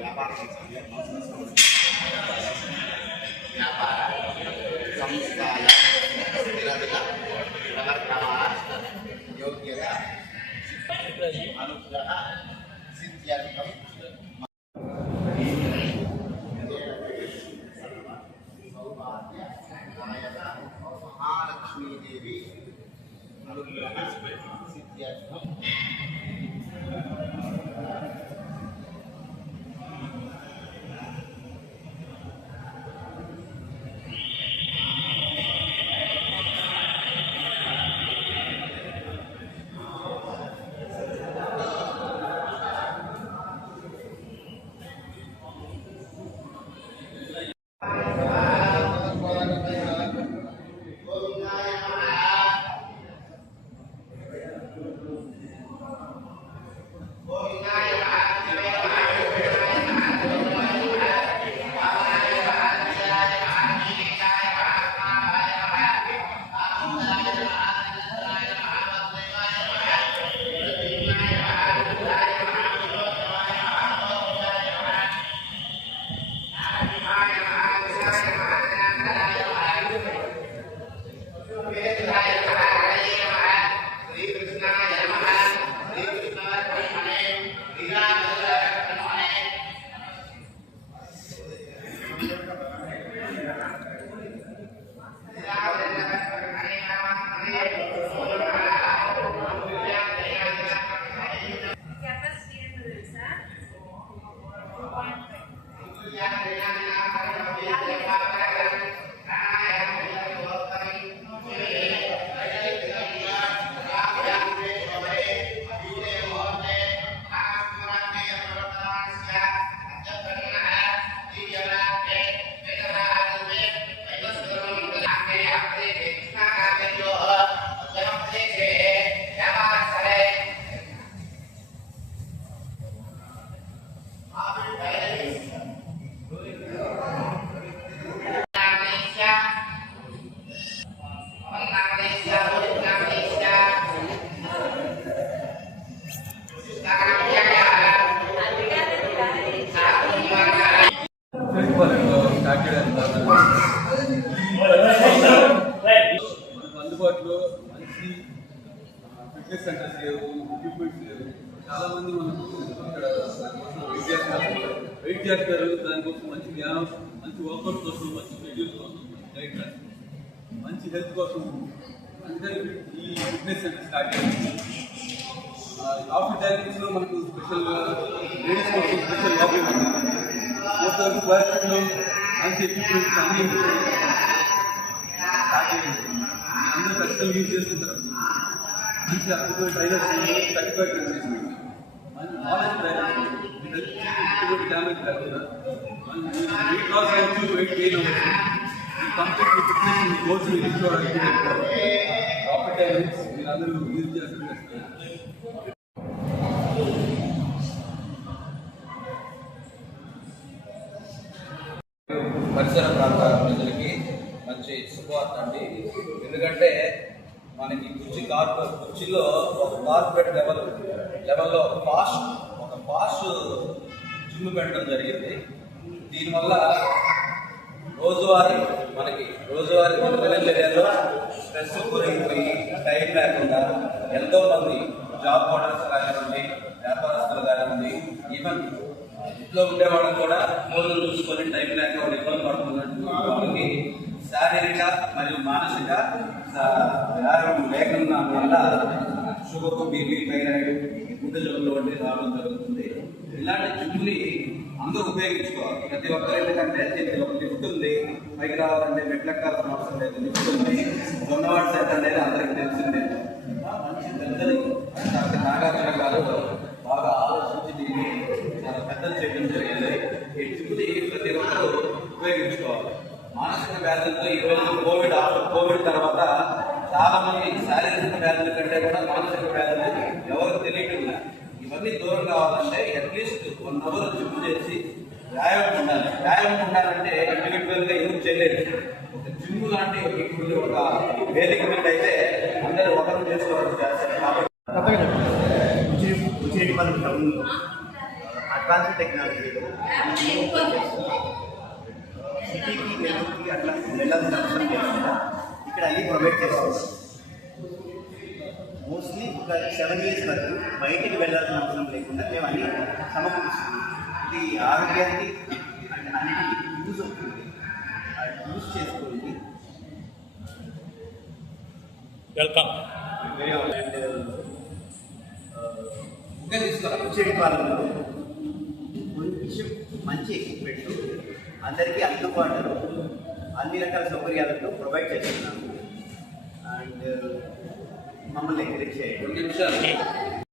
వ్యాపారం వ్యాపార సంస్థాయ స్థిరత ప్రవర్తన యోగ్యత అనుగ్రహ సిద్ధ్యర్థం మహాలక్ష్మీదేవి మనకు అందుబాటులో మంచి ఫిట్నెస్ సెంటర్స్ లేవు ఎక్విప్మెంట్స్ లేవు. చాలా మంది మనకు ఇక్కడ వెయిట్ చేస్తారు వెయిట్ చేస్తారు దానికోసం మంచి జ్ఞానం మంచి వర్కౌట్ కోసం మంచి షెడ్యూల్ కోసం డైట్ కోసం మంచి హెల్త్ కోసం అందుకని ఈ ఫిట్నెస్ సెంటర్ స్టార్ట్ చేయాలి ఆఫీస్ టైమింగ్స్ మనకు స్పెషల్గా మంచి అందరూ ఖచ్చితంగా యూజ్ చేస్తుంటారు మంచి అద్భుతమైన trainers certified trainers knowledge trainers damage కాకుండా వెయిట్ లాస్ అవ్వచ్చు వెయిట్ గెయిన్ అవ్వచ్చు కంప్లీట్ టైమింగ్స్ మీరు అందరూ యూజ్ చేస్తారు పరిసర ప్రాంతాల ప్రజలకి మంచి శుభవార్త అండి ఎందుకంటే మనకి కుర్చీ కార్పొరేట్ కుర్చీలో ఒక కార్పొరేట్ లెవెల్ లెవెల్లో ఒక ఫాస్ట్ ఒక పాస్ట్ జిమ్ పెట్టడం జరిగింది. దీనివల్ల రోజువారీ మనకి రోజువారీ మన దినచర్యలో స్ట్రెస్ గురైపోయి టైం లేకుండా ఎంతోమంది జాబ్ హోల్డర్స్ కానివ్వండి వ్యాపారస్తులు కానివ్వండి ఈవెన్ ఇంట్లో ఉండేవాళ్ళని కూడా ఫోన్లు చూసుకొని టైం లేక వాళ్ళు ఇబ్బంది పడుతున్నట్టు వాళ్ళకి శారీరక మరియు మానసిక స- వ్యాయామం లేకుండా వల్ల షుగర్ బీపీ థైరాయిడ్ గుండె జబ్బులు వంటి రావడం జరుగుతుంది. ఇలాంటి జిమ్ని అందరూ ఉపయోగించుకోవాలి. ప్రతి ఒక్కరు ఎందుకంటే దీనికి ఒక లిఫ్ట్ ఉంది. పైకి రావాలంటే మెట్లెక్కాల్సిన అవసరం లేదు. లిఫ్ట్ ఉంది. జొన్నవాడ సెట్ అనేది అందరికి తెలిసిందే. మంచి పెద్దది డాక్టర్ నాగార్జున గారు బాగా ఆలోచించి దీన్ని చాలా పెద్దలు చేయడం జరిగింది ఈ జిమ్ని ప్రతి ఒక్కరూ ఉపయోగించుకోవాలి మానసిక వ్యాధులతో ఈ రోజు కోవిడ్ ఆఫ్టర్ కోవిడ్ తర్వాత చాలా మంది శారీరక వ్యాధుల కంటే కూడా మానసిక వ్యాధులు ఎవరికి తెలియటం లేదు. ఇవన్నీ దూరం కావాలంటే అట్లీస్ట్ వన్ అవర్ జిమ్ చేసి వ్యాయామం ఉండాలి. వ్యాయామం ఉండాలంటే ఇండివిజువల్గా యూజ్ చేయలేదు. ఒక జిమ్ లాంటి ఒక ఇప్పుడు ఒక వేదిక మీద అయితే అందరూ ఒకరు చేసుకోవాలి చేస్తారు. కాబట్టి అడ్వాన్స్ టెక్నాలజీలో సిటీకి నెల్లూరుకి అట్లా వెళ్ళాల్సిన అవసరం లేకుండా ఇక్కడ అన్ని ప్రొవైడ్ చేస్తున్నాం మోస్ట్లీ ఒక సెవెన్ ఇయర్స్ వరకు బయటికి వెళ్ళాల్సిన అవసరం లేకుండా మేము అన్ని సమకూరుస్తున్నాం. ఇది ఆరోగ్యానికి అండ్ అన్నిటికీ యూజ్ అవుతుంది. యూజ్ చేసుకోండి. వెల్కమ్ ఇంకా తీసుకురా వచ్చేటి వాళ్ళలో కొంచెం మంచి ఎక్విప్మెంట్ అందరికీ అందుబాటులో అన్ని రకాల సౌకర్యాలతో ప్రొవైడ్ చేస్తున్నాము అండ్ మమ్మల్ని ఎంకరేజ్ చేయండి.